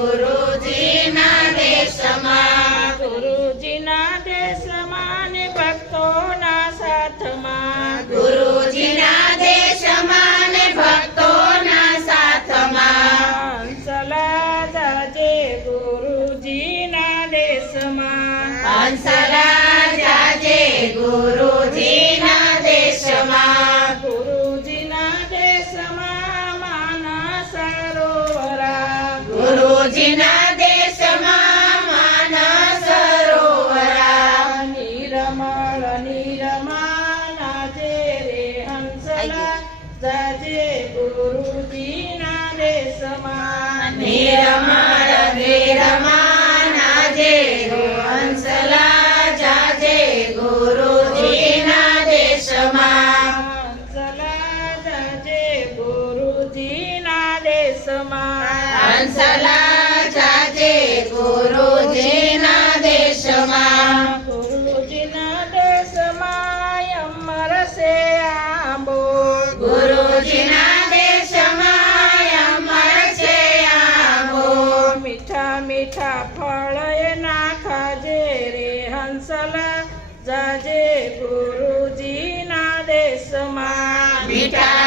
ગુરુજીના ગુરુજીના દેશમાં માનસ સરોવરા નિરમળ નિરમાના જે રે હંસલા જાજે ગુરુજીના દેશમાં નિરમળ નિરમાના જે હંસલા જાજે ગુરુજીના દેશમાં હંસલા જાજે ગુરુજીના દેશમાં હંસલા જાજે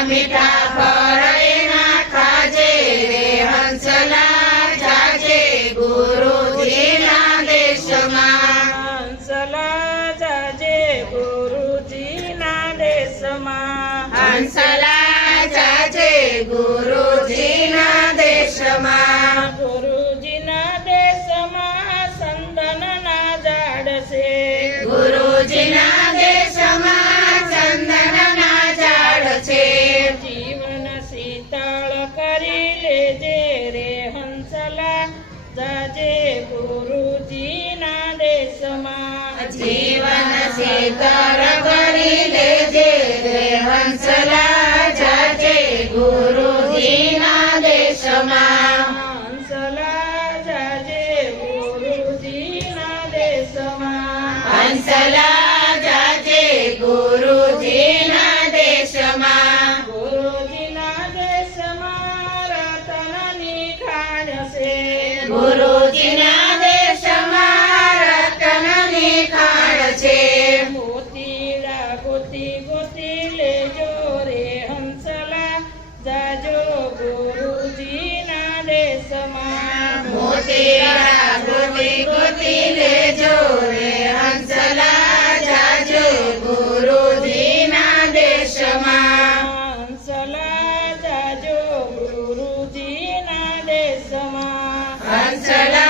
મીઠા ફળ ખાજે રે હંસલા જાજે ગુરુજીના દેશમાં. હંસલા જાજે ગુરુજીના દેશમાં. હંસલા જાજે ગુરુજીના દેશમાં. ગુરુજીના જાજે ગુરુજીના દેશમાં જીવન સીતર કરી લેજે રે હંસલા ગુરુજીના દેશમાં રતનની ખાણ છે મોતીલા ગોતી ગોતી લેજો રે હંસલા જાજો ગુરુજીના દેશમાં મોતીલા ગોતી ગોતી લેજો રે હંસલા જાજો ગુરુજીના દેશમાં હંસલા જાજો ગુરુજીના દેશમાં હંસલા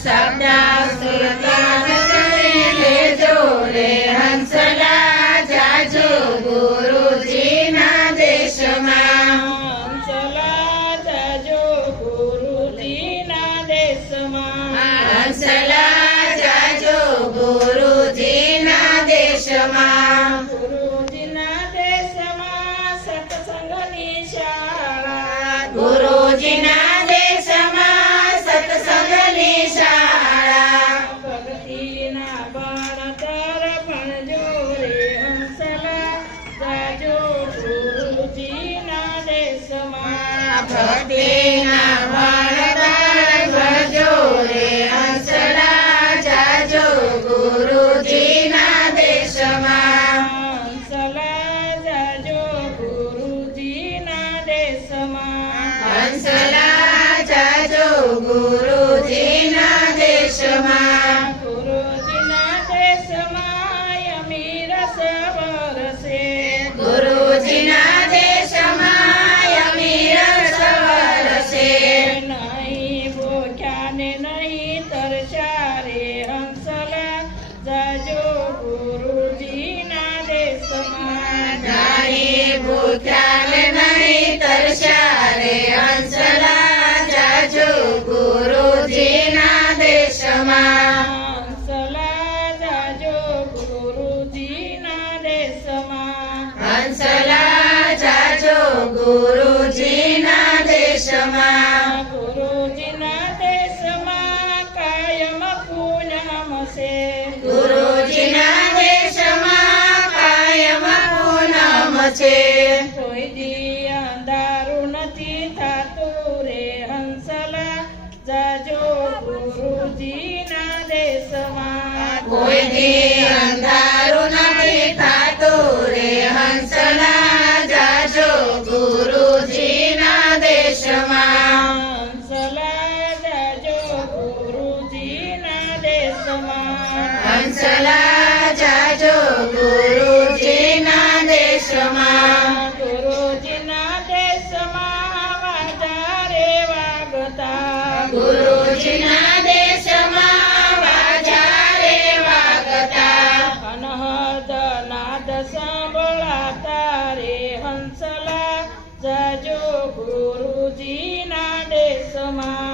શબ્દ સુરતાન કરી લેજો રે હંસલા જાજો ગુરુજીના દેશમાં હંસલા જાજો ગુરુજીના દેશમાં હંસલા જાજો ગુરુજીના દેશમાં ગુરુજીના દેશમાં સત્સંગની શાળા ગુરુજીના हंसला जाजो गुरुजीना देशमा हंसला जाजो गुरुजीना देशमा દેશમાં કોઈ દી અંધારું નથી થાતું રે હંસલા જાજો ગુરુજીના દેશમાં. હંસલા જાજો ગુરુજીના દેશમાં. હંસલા જાજો ગુરુજીના દેશમાં. ગુરુજીના દેશમાં વાજારે વાગતા. ગુરુજીના દેશમાં જાજો ગુરુજીના દેશમાં.